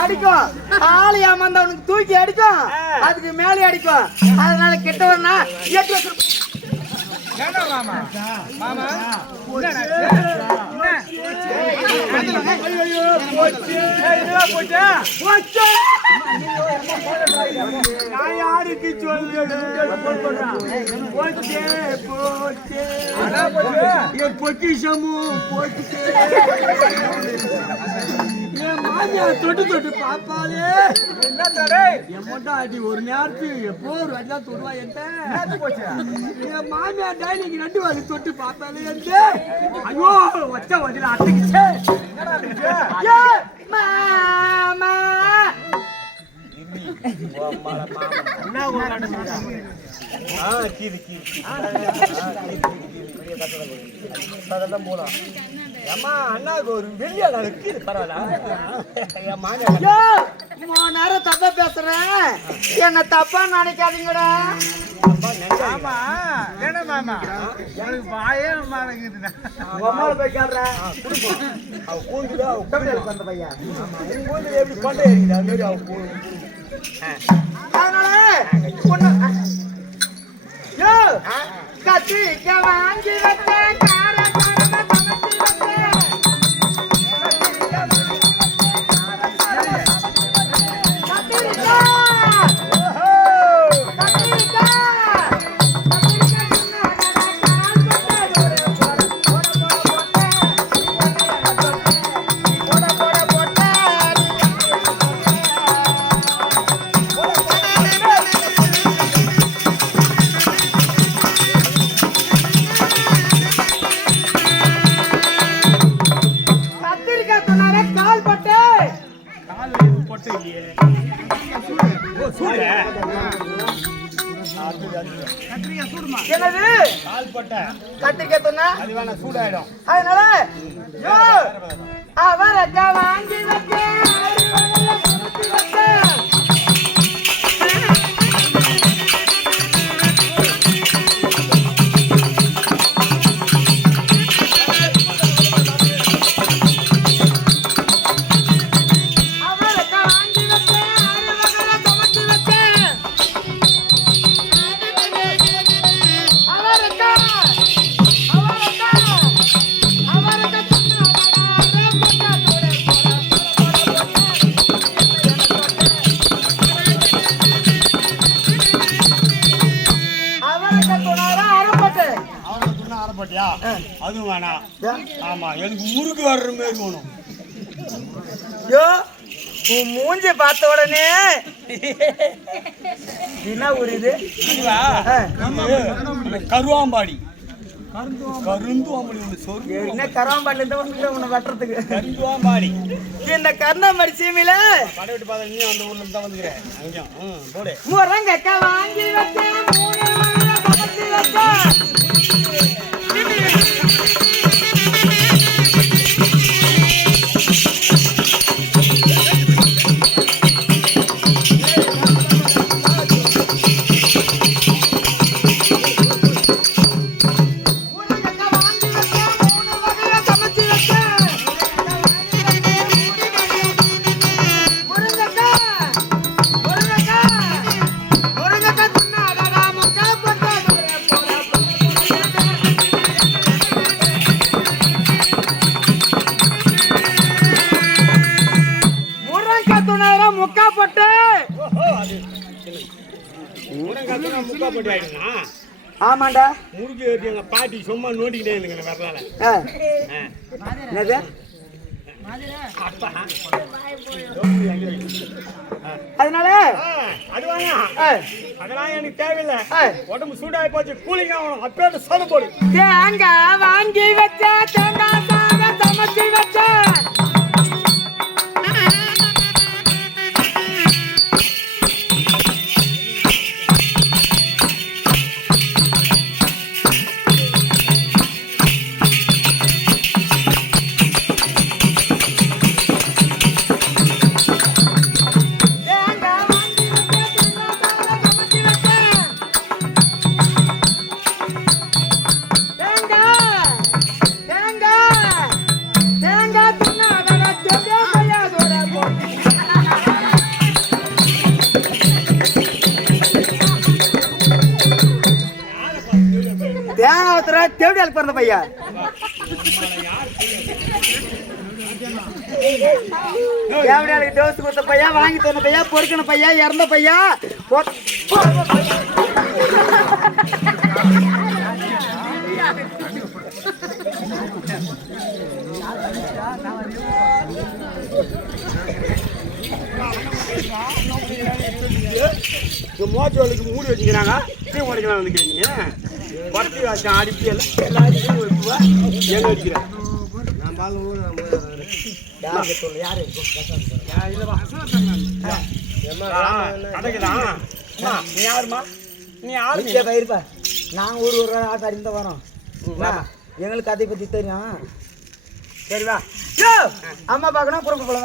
அடிக்கும். ஆளு ஏமாந்தவனுக்கு தூக்கி அடிக்கும், அதுக்கு மேலே அடிக்கும். அதனால கிட்டவனா எட்டு யாருக்கு சொல்லு பொக்கிஷமும் போச்சு. என் மாமியா தொட்டு தொட்டு பாப்பாலே என் மொட்டாடி ஒரு நேரத்துக்கு எப்போ ஒரு வாட்டிலாம் தொடுவா என் மாமியா டைனிங் 2 வாட்டி தொட்டு பார்த்தாலே ஐயோ வச்ச வண்டியில அட்டுக்குச்சே. மாமா போலாம். அம்மா அண்ணாவுக்கு ஒரு வெள்ளியால இருக்குது பரவாயில்ல. நேரம் தப்பா பேசுறேன், என்ன தப்பா நினைக்காதீங்கடா. ஆமா என்ன மாமா எனக்கு பாயே மாலங்குதுடா. அம்மாவை போய் கேட்றேன். அவ கூண்டுல அவ கம்பெனி பண்ற பையன். ஆமா உங்க கூண்டுல எப்படி கொண்டே இருக்குது அது மாதிரி அவ அதனால பொண்ணு யோ கத்தி வாங்கி வச்சேன் கார என்னது கத்திரிக்காய் சொன்னா அது வேணா சூடாயிடும். அதனால அவரை வாங்கி வச்சேன் அதுவும் வேணாம். ஆமா எனக்கு முறுக்கு வர்ற மாதிரி வேணும். உன் மூஞ்சி பார்த்த உடனே என்ன ஊர் இது? கருவாம்பாடி. கருந்துவாம்பாடி என்ன கருவாம்பாடில இருந்து உன்னை வெட்டுறதுக்கு கருந்துவாம்பாடி. இந்த கருந்தாம்பாடி சீமையில கடை விட்டு பார்த்தா நீ அந்த ஊர்ல தான் வந்துக்கிறேன். போடு முருங்கக்கா வாங்கி வச்சேன் 3 வாங்கில சமைச்சு வச்சேன். ஆமாண்டா முறுக்கு எங்க பாட்டி சும்மா நோண்டிக்கிட்டே இருந்துங்க வரலால. அதனால அதெல்லாம் எனக்கு தேவையில்லை. உடம்பு சூடாகி போச்சு, கூலிங் ஆகணும். அப்பேட்டு சொல்ல போடு. தேங்காய் வாங்கி வச்ச தேங்காய் சாத சமைச்சு வச்ச எப்படி ஆளுக்கு பிறந்த பையா எப்படி ஆளுக்கு டோஸ் கொடுத்த பையா வாங்கி தந்த பையா பொறுக்கின பையா இறந்த பையா மோச்சோலுக்கு மூடி வச்சுக்கிறாங்க டீ உடைக்கலாம் வந்து நீங்க பத்தி வாசம் அடிப்பி எல்லாத்தையும் எங்க அடிக்கிறேன் நான் பால் நீ யாருமா நீ யாரு இருப்பா நாங்க ஒரு ஆட்டாடி தான் வரோம் எங்களுக்கு அதை பத்தி தெரியும் சரிவா அம்மா பார்க்கணும் குறுக்கு போல